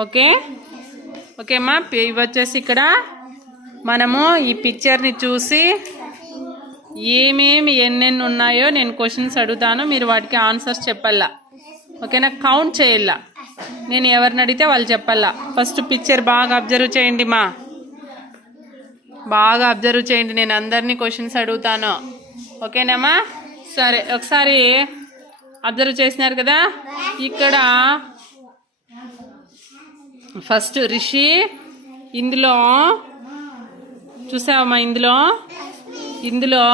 Okay ఓకేమ్మా. ఇవి వచ్చేసి ఇక్కడ మనము ఈ పిక్చర్ని చూసి ఏమేమి ఎన్నెన్ని ఉన్నాయో నేను క్వశ్చన్స్ అడుగుతాను, మీరు వాటికి ఆన్సర్స్ చెప్పాలా. ఓకేనా, కౌంట్ చేయాల. నేను ఎవరిని అడిగితే వాళ్ళు చెప్పాలా. ఫస్ట్ పిక్చర్ బాగా అబ్జర్వ్ చేయండి మా, బాగా అబ్జర్వ్ చేయండి. నేను అందరినీ క్వశ్చన్స్ అడుగుతాను. ఓకేనామ్మా? సరే, ఒకసారి అబ్జర్వ్ చేసినారు కదా. ఇక్కడ ఫస్ట్ రిషి, ఇందులో చూసావమ్మా, ఇందులో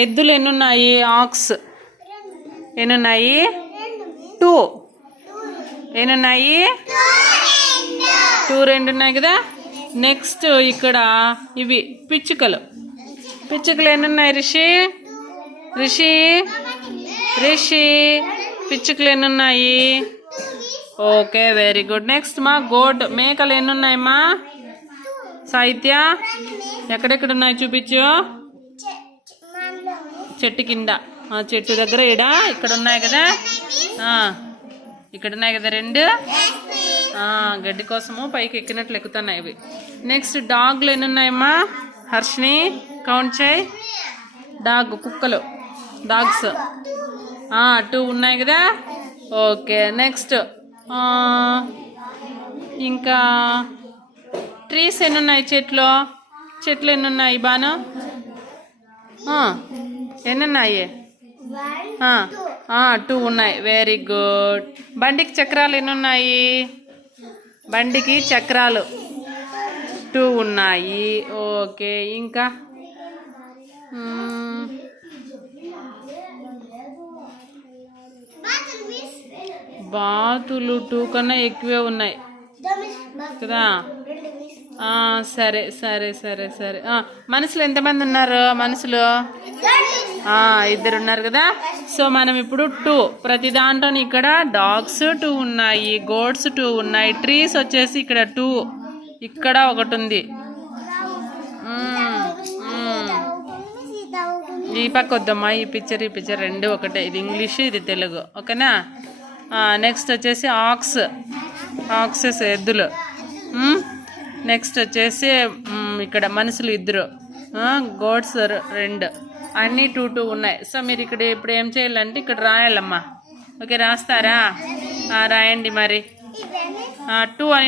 ఎద్దులు ఎన్నున్నాయి? ఆక్స్ ఎన్నున్నాయి? 2. ఎన్నున్నాయి? 2 2 ఉన్నాయి కదా. నెక్స్ట్ ఇక్కడ ఇవి పిచ్చుకలు ఎన్నున్నాయి? రిషి పిచ్చుకలు ఎన్నున్నాయి? Okay, very good. నెక్స్ట్ మా గోడ్, మేకలు ఎన్నున్నాయమ్మా? సాహిత్య, ఎక్కడెక్కడ ఉన్నాయి చూపించు. చెట్టు కింద, చెట్టు దగ్గర ఇక్కడ ఉన్నాయి కదా. ఇక్కడ ఉన్నాయి కదా 2. గడ్డి కోసము పైకి ఎక్కినట్లు ఎక్కుతున్నాయి ఇవి. నెక్స్ట్ డాగ్లు ఎన్నున్నాయమ్మా? హర్షిని, కౌంట్ చేయి. డాగ్స్ 2 ఉన్నాయి కదా. ఓకే, నెక్స్ట్ ఇంకా ట్రీస్ ఎన్నున్నాయి? చెట్లు ఎన్నున్నాయి బాను? ఎన్నున్నాయి? 2 ఉన్నాయి. Very good. బండికి చక్రాలు ఎన్నున్నాయి? బండికి చక్రాలు 2 ఉన్నాయి. ఓకే, ఇంకా బాతులు 2 కన్నా ఎక్కువే ఉన్నాయి కదా. సరే సరే సరే సరే. మనుషులు ఎంతమంది ఉన్నారు? మనుషులు 2 ఉన్నారు కదా. సో మనం ఇప్పుడు 2 ప్రతి దాంట్లో ఇక్కడ డాగ్స్ 2 ఉన్నాయి, గోడ్స్ 2 ఉన్నాయి, ట్రీస్ వచ్చేసి ఇక్కడ 2, ఇక్కడ ఒకటి ఉంది. ఈ పక్క వద్దమ్మా, ఈ పిక్చర్ 2 ఒకటే. ఇది ఇంగ్లీష్, ఇది తెలుగు. ఓకేనా. నెక్స్ట్ వచ్చేసి ఆక్సెస్ ఎద్దులు. నెక్స్ట్ వచ్చేసి ఇక్కడ మనుషులు 2, గోడ్స్ 2, అన్నీ 2 ఉన్నాయి. సో మీరు ఇక్కడ ఇప్పుడు ఏం చేయాలంటే ఇక్కడ రాయాలమ్మా. ఓకే, రాస్తారా? రాయండి మరి. 2 అని